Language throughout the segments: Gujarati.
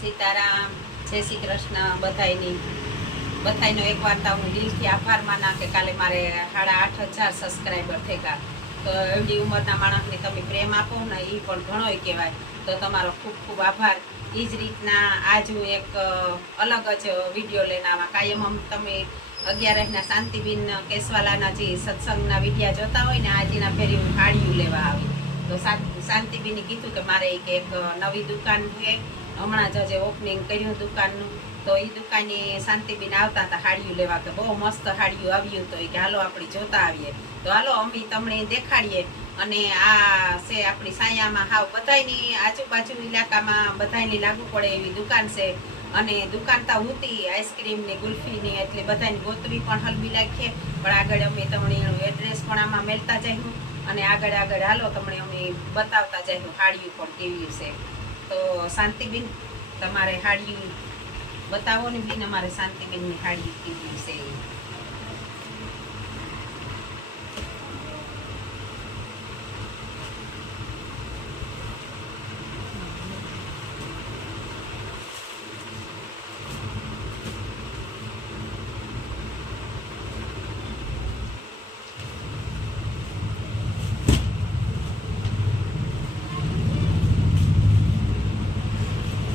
સીતારામ, જય શ્રી કૃષ્ણ બધાયની. બધાયનો એક વાર્તા હું દિલથી આભાર માના કે કાલે મારે સાડા આઠ હજાર સબસ્ક્રાઈબર થયા તો એવડી ઉંમરના માણસને તમે પ્રેમ આપો ને એ પણ ઘણોય કહેવાય. તો તમારો ખૂબ ખૂબ આભાર. એ જ રીતના આજ હું એક અલગ જ વીડિયો લઈને આવા. કાયમ આમ તમે અગિયારસના શાંતિબીન કેસવાલાના જે સત્સંગના વિડીયા જોતા હોય ને આજના ફેરી હું હાડિયું લેવા આવી. તો શાંતિબીને કીધું કે મારે એક નવી દુકાન છે. હમણાં જ જે ઓપનિંગ કર્યું દુકાનનું, તો એ દુકાને શાંતિબેન આવતા હતા હાડિયું લેવા તો બહુ મસ્ત હાડિયું આવ્યું તો એ કે હાલો આપણે જોતા આવીએ. તો હાલો અમે તમને દેખાડીએ અને આ છે આપણી સાયામાં હાવ બધાયની આજુબાજુ ઇલાકામાં બધાયની લાગુ પડે એવી દુકાન છે. અને દુકાન તો હતી આઈસ્ક્રીમની ગુલ્ફીની એટલે બધાની ગોતવી પણ હલબી લાગીએ પણ આગળ અમે તમને એનું એડ્રેસ પણ આમાં મેળતા જઈશું. અને આગળ આગળ હાલો તમને અમે બતાવતા જઈશું હાડિયું પણ કેવી છે. તો શાંતિબેન તમારે હાડિયું બતાવો ને બેન અમારે શાંતિબેનની હાડી કેવી છે એ.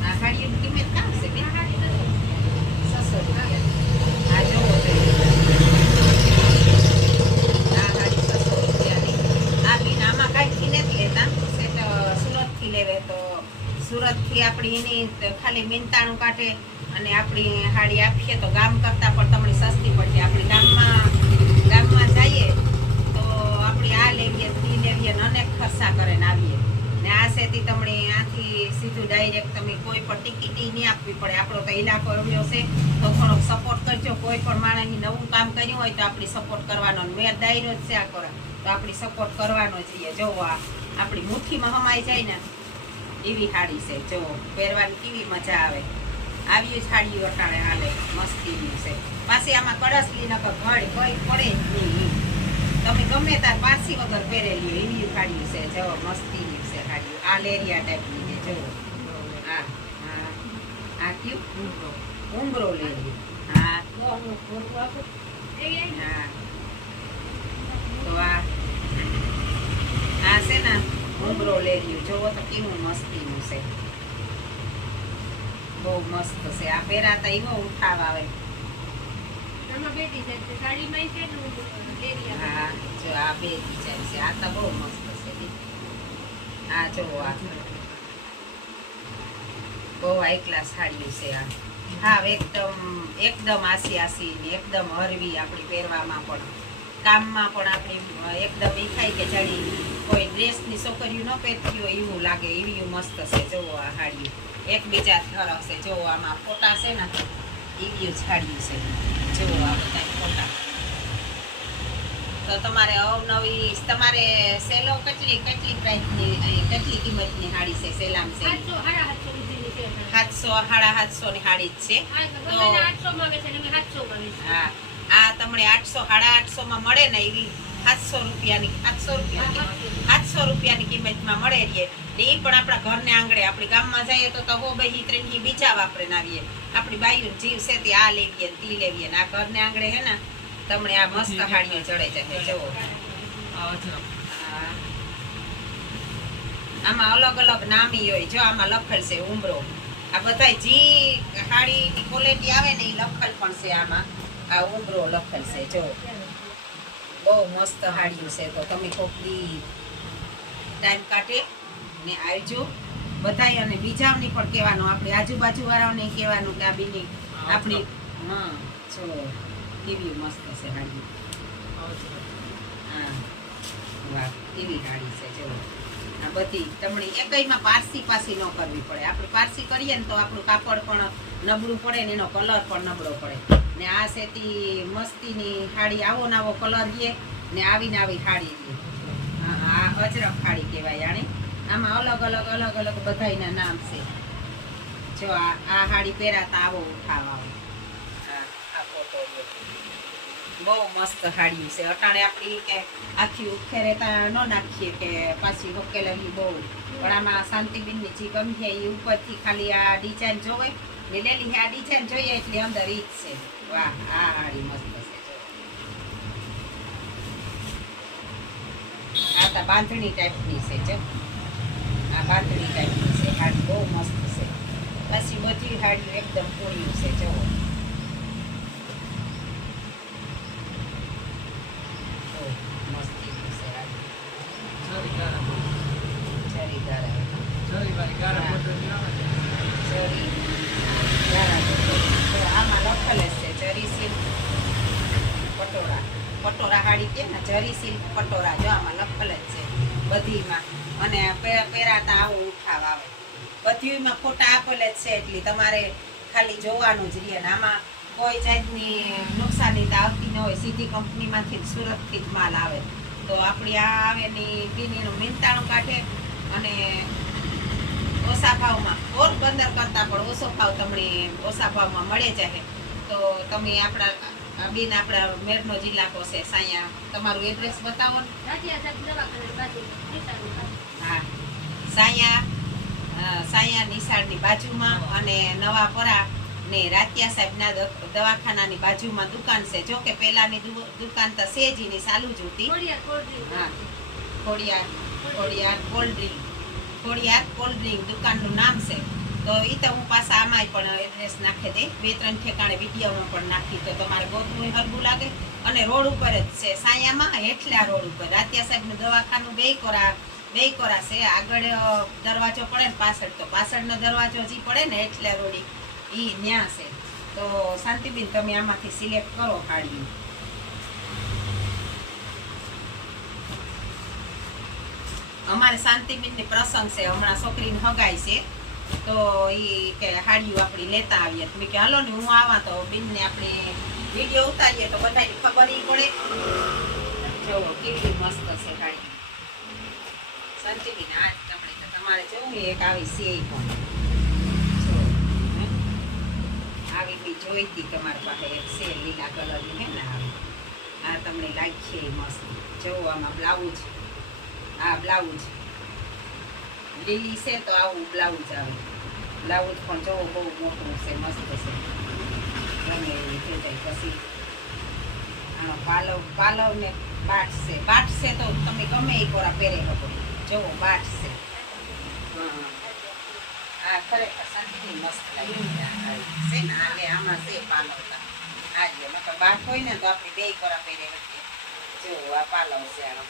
આ હાડિયાની કિંમત કાં છે બેન? છસો રૂપિયા. આ જોવો તમે. આ હાડી છસો રૂપિયાની. આ બેન આમાં કાંઈથી નથી લેતા. સેટ, અ, સુરતથી લેવે તો સુરતથી આપણી એની ખાલી મિનતાણું કાઢે અને આપણી હાડી આપીએ તો ગામ કરતાં પણ તમને સસ્તી પડશે આપણે ગામમાં ગામમાં જઈએ તો આપણે આ લેવીએ તે લેવીએ ને અનેક ખર્ચા કરીને આવીએ. ને આ સેથી તમને આથી સીધું ડાયરેક્ટ તમે કોઈ પણ ટિકિટ નહીં આપવી પડે. આપણો તો ઇલાકો એવ્યો છે, તો થોડોક સપોર્ટ કરજો. કોઈ પણ માણસની નવું કામ કર્યું હોય તો આપણી સપોર્ટ કરવાનો મેં દાયરો જ છે આ કરે. તો આપણી સપોર્ટ કરવાનો જોઈએ જો આ આપણી મુઠ્ઠીમાં હમાઈ જાય ને એવી સાડી છે, જો પહેરવાની કેવી મજા આવે. આવી સાડી અટાણે હાલે, મસ્તીની છે. પાછી આમાં કડસલી નકર ઘડ કોઈ પડે જ નહીં. તમે ગમે તાર પારસી વગર પહેરેલી એવી સાડી છે, જો મસ્તીની છે સાડી આ લેરિયા ટાઈપની છે, જો. આ આ આ ઉમરો. ઉંબરો લેરી હા. હા. તો આ આ છે ને ઉંબરો લેર્યું જોવો તો કેવું મસ્તીનું છે. બહુ મસ્ત છે. આ પહેરાતા એવો ઉઠાવ આવે. હા જો આ બે ડિઝાઇન છે. આ તો બહુ મસ્ત છે. આ જોવો આ. બહુ હાઈ ક્લાસ સાડીઓ છે આ. હા એકદમ એકદમ આસી આસી એકદમ હરવી આપણી પહેરવામાં પણ. કામમાં પણ આપણી એકદમ થાય કે જાણી કોઈ ડ્રેસની છોકરીઓ ન પહેરતી હોય એવું લાગે એવી મસ્ત છે જોવો આ સાડીઓ એકબીજા સરસ છે જોવો આમાં ફોટા છે ને એવી જ સાડીઓ છે. જોવો આ બધા ફોટા. તો તમારે અવનવી તમારે સેલો કેટલી કેટલી પ્રાઇસની કેટલી કિંમતની સાડી છે સેલામ છે સાતસો સાડા સાતસો ની હાડી છે. હા. આ તમને આઠસો સાડા આઠસો માં મળે ને એવી સાતસો રૂપિયાની સાતસો રૂપિયા સાતસો રૂપિયાની કિંમતમાં મળે છે. ને એ પણ આપણા ઘરને આંગણે આપણે ગામમાં જઈએ તો તો હો બહી ત્રણ બીજા વાપરે ને આવીએ. આપણી બાયું જીવ છે તે આ લેવીએ ને તી લેવીએ ને આ ઘરને આંગણે હે ને તમને આ મસ્ત હાડીઓ ચડે છે જવો આમાં અલગ અલગ નામી હોય જો આમાં લખેલ છે ઉમરો. આ બધા જી હાડીની ક્વોલિટી આવે ને એ લખેલ પણ છે આમાં. આ ઉમરો લખેલ છે જો. બહુ મસ્ત હાડ્યું છે. તો તમે કોકડી ટાઈમ કાઢે ને આવજો. બધાય અને બીજાઓને પણ કહેવાનું. આપણે આજુબાજુવાળાઓને કહેવાનું કે આ બીની આપણી હા. જો કેવી મસ્ત છે હાડી હા. વાહ કેવી હાડી છે જો. આ બધી તમણી એકઈમાં પારસી પાસી ન કરવી પડે. આપણે પારસી કરીએ ને તો આપણું કાપડ પણ નબળું પડે ને એનો કલર પણ નબળો પડે. ને આ સેતી મસ્તીની હાડી આવો ને આવો કલર લે ને આવીને આવી હાડી લે. આ અજરક હાડી કહેવાય આને. આમાં અલગ અલગ અલગ અલગ બધાયના નામ છે. જો આ આ હાડી પહેરાતા આવો ઉઠાવ આવે. આ ફોટો. બહુ મસ્ત હાડી છે. અટાણે આપણી કે આખી ઉખેરે ન નાખીએ કે પાછી હોકેલેલી બહુ. પણ આમાં શાંતિબેનની જે ગમી એ ઉપરથી ખાલી આ ડિઝાઇન જોવે. ને આ ડિઝાઇન જોઈએ એટલે અંદર ઈ છે. વાહ, આ હાડી મસ્ત આ બાંધણી ટાઈપની છે, જો. આ બાંધણી ટાઈપની છે. હાડી બહુ મસ્ત છે. પછી બધી હાડીઓ એકદમ પૂરી છે જો બહુ મસ્તી છે હાડી જરીદાર આવે. ગારા. તો આમાં છે જરી સિલ્ક પટોળા પટોળા હાડી કે ને જરી સિલ્ક પટોળા જો આમાં લખેલ જ છે બધીમાં અને પહેરાતા આવું ઉઠાવ આવે બધીમાં ફોટા આપેલ જ છે એટલે તમારે ખાલી જોવાનું જ રહે ને આમાં કોઈ જાતની નુકસાની તો આવતી ન હોય સીધી કંપનીમાંથી સુરતથી જ માલ આવે તો આપણી આ આવે ની બીનીનું મિનતાણું કાઢે અને ઓછા ભાવમાં. પોરબંદર કરતાં પણ ઓછો ભાવ તમને ઓછા ભાવમાં મળે જાય તો તમે આપણા બેન આપણા મેરનો જિલ્લા છે. સાયા તમારું એડ્રેસ બતાવો ને. હા. સાયા સાયા નિશાળની બાજુમાં અને નવાપરા ને રાતિયા સાહેબના દવાખાનાની બાજુમાં દુકાન છે. જો કે પહેલાની દુકાન તો સેજીની ચાલુ જ હતી. હા. Khodiyar Khodiyar cold drink Khodiyar cold drink દુકાનનું નામ છે. તો એ તો હું પાછા આમાંય પણ એડ્રેસ નાખી દઈ બે ત્રણ ઠેકાણે વિડીયોમાં પણ નાખી. તો તમારે ગોતવું હરગું લાગે. અને રોડ ઉપર જ છે. સાયામાં હેઠલા રોડ ઉપર. રાત્યા સાહેબનું દવાખાનું બે કોરા બે કોરા છે. આગળ દરવાજો પડે ને પાછળ. તો પાછળનો દરવાજો જે પડે ને હેઠલા રોડી એ ન્યા છે. તો શાંતિબેન, તમે આમાંથી સિલેક્ટ કરો હાડી અમારે શાંતિબેનની પ્રસંગ છે, હમણાં છોકરીને હગાય છે. તો એ કે હાડીઓ આપણી લેતા આવીએ. મેં કે હાલો ને હું આવા તો બેનને આપણે વીડિયો ઉતારીએ તો બધાને ખબર પડે. જો કેવી મસ્ત છે હાડી શાંતિબેન આ તમને તમારે જોવું એક આવી છે પણ? આવી બી જોઈ તમારી પાસે એક છે, લીલા કલરની, હે ને? આ તમને લાગશે મસ્ત. જવું આમાં બ્લાઉઝ આ બ્લાઉઝ. લીલી છે તો આવું બ્લાઉઝ આવે. બ્લાઉઝ પણ જોવો બહુ મોટું છે મસ્ત છે ગમે એવી થઈ જાય પછી. આનો પાલવ પાલવ ને બાટ છે. બાટ છે તો તમે ગમે એ કોરા પહેરે શકો. જોવો બાટ છે. આ ખરેખર શાંતિથી મસ્ત લાગે. છે ને આવે આમાં છે પાલવ આજે મતલબ બાટ હોય ને તો આપણે બે કોરા પહેરે જો આ પાલવ છે આનો.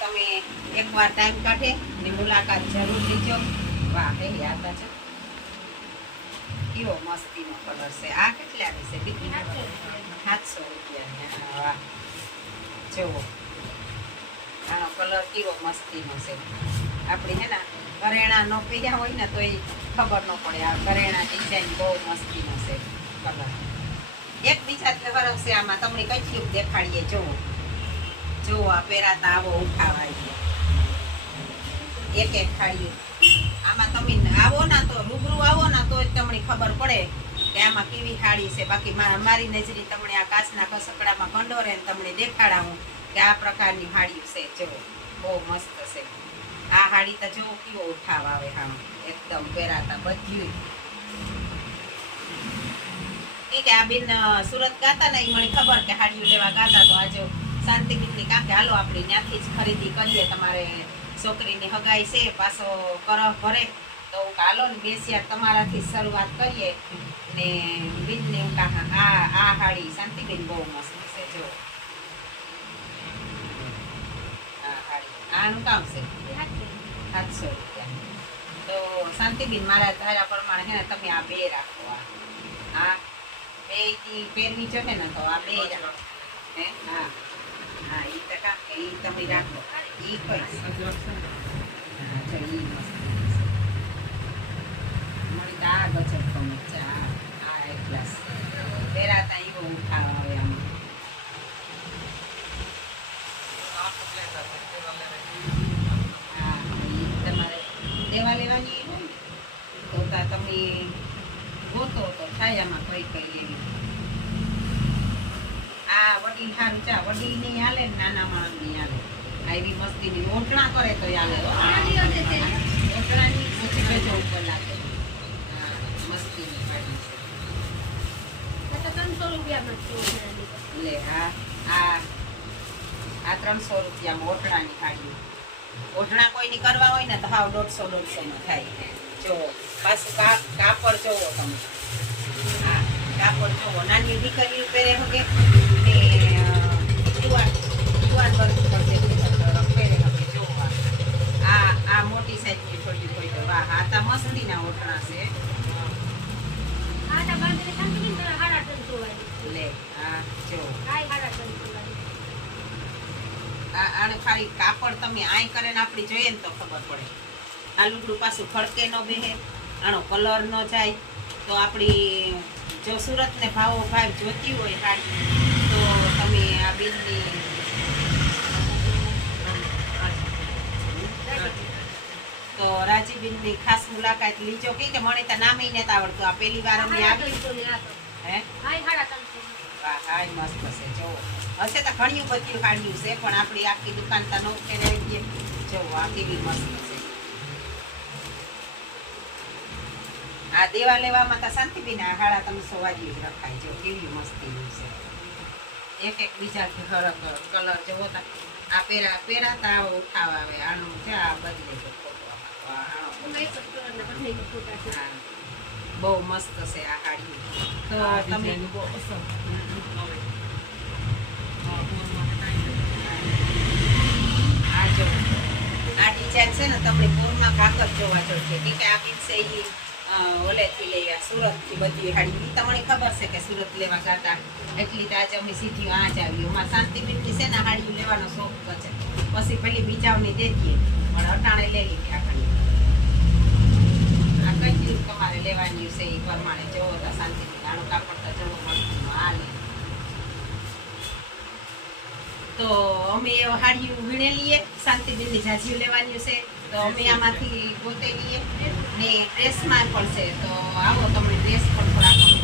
તમે એકવાર ટાઈમ કાઢે ને મુલાકાત જરૂર લેજો. વાહ યાદ છે. કેવો મસ્તીનો કલર છે. આ કેટલા છે? બીજી સાતસો રૂપિયા વાહ. જુઓ. આનો કલર કેવો મસ્તીનો છે. આપણે હે ને, ઘરેણા નો પહેર્યા હોય ને તો એ ખબર ન પડે. આ ઘરેણા ડિઝાઇન બહુ મસ્તીનો છે કલર એકબીજા તહેવારો છે આમાં. તમને કઈ દેખાડીએ, જુઓ. જુઓ આ પહેરાતા આવો ઉઠાવા એક એક ખાડીએ આમાં તમે આવો ના તો રૂબરૂ આવો ના તો જ તમને ખબર પડે કે આમાં કેવી હાડી છે. બાકી મારી નજરી તમને આ કાચના કસકડામાં કંડોરે તમને દેખાડાવું કે આ પ્રકારની હાડી છે. જો, બહુ મસ્ત છે. આ હાડી તો જો કેવો ઉઠાવ આવે આમ, એકદમ પહેરાતા બધી કે આ બેન સુરત ગાતા ને મને ખબર કે હાડીઓ લેવા ગાતા તો આજે શાંતિબેનની કાકે હાલો આપણે ત્યાંથી જ ખરીદી કરીએ તમારે છોકરીની હગાઈ છે પાછો કરહ ભરે તો કે હાલો ને બેસ્યા તમારાથી શરૂઆત કરીએ. ને બીજને હું કહા આ આ હાડી શાંતિબેન બહુ મસ્ત છે જો. આ હાડી. આનું કામ છે? સાતસો રૂપિયા. તો શાંતિબેન મારા ધારા પ્રમાણે હે ને તમે આ બે રાખો આ. હા? બે પહેરવી છે ને તો આ બે રાખો. હે? હા. હા ઈ તો કામ કે ઈ તમે રાખો. ઈ કઈ હા તો એ મસ્ત મળી તો આ ગજબ ગમે છે આ આ પહેરાતા ઈ બહુ ઉઠાવ આવે આમાં. લેવા લેવાની હોય તો તમે ગોતો તો થાય આમાં કઈ કઈ લેવી આ વડીલ હારું ચા વડીલ નહીં હાલે ને નાના માણસ નહીં હાલે. આવી એવી મસ્તી ની ઓટણા કરે તો હાલે. ઓટણાની. ઓટણાની ઓછી ગજો ઉપર લાગે. હા, મસ્તી ની ગાડી છે ત્રણસો રૂપિયા જ છે લે આ આ આ ત્રણસો રૂપિયામાં ઓટણાની સાડી કોઈ કોઈની કરવા હોય ને તો હાવ દોઢસો દોઢસો નો થાય. જો પાછું કાપડ જોવો તમે. હા કાપડ જોવો. નાની દીકરીઓ પહેરે હવે વર્ગ આ. આ મોટી સાઈઝની થોડી કોઈ તો વાહ આ તા મસ્તીના ઓટણા છે. લે આ જો આને ખાલી કાપડ તમે આય કરે ને આપણી જોઈએ ને તો ખબર પડે આ લુગડું પાછું ખડકે ન બેહે આનો કલર ન જાય તો આપણી જો સુરત ને ભાવો ભાવ જોતી હોય સાડી તો તમે આ બિલની તો રાજીબીનની ખાસ મુલાકાત લીજો. કે કે મને તો નામે નથી આવડતું. આ પહેલી વાર અમે આવી. હે? હાય હાડા. વાહ હાય મસ્ત છે. જો હશે તો ઘણી બધી સાડીઓ છે પણ આપણી આખી દુકાન તો નો ફેરવી દઈએ જો આ કેવી મસ્ત છે. આ દેવા લેવામાં તો શાંતિબીન આ હાડા તમે સોવાજી રખાય. જો કેવી મસ્તી છે. એક એક બીજાથી હરક કલર. જોવો તો આ પેરા પેરાતા ઉઠાવ આવે. આનું છે આ બદલે બહુ મસ્ત છે આ સાડી તો તમે આ ડિઝાઇન છે ને તમને પૂરમાં કાગળ જોવા જોઈએ કે કે આ ઈ અ, ઓલેથી લઈ આ સુરતથી બધી હાડી. તમને ખબર છે કે સુરત લેવા ગાતા એટલી તો આજે અમે સીધી આ જ આવી અમારે શાંતિબીનની છે ને હાડીઓ લેવાનો શોખ છે. પછી પેલી બીજાઓની દે પણ અટાણે લઈ લીધી આ હાડી આ કઈ દિવસ તમારે લેવાની છે એ પ્રમાણે જોવો તો શાંતિબીન આનું કાપડ તો જોવો મળતું આ લે તો અમે એ હાડીઓ વીણે લઈએ શાંતિબેનની જાજીઓ લેવાની છે તો અમે આમાંથી ગોતે લઈએ ને ડ્રેસમાં પણ છે તો આવો તમને ડ્રેસ પણ થોડાક અમે બતાવીએ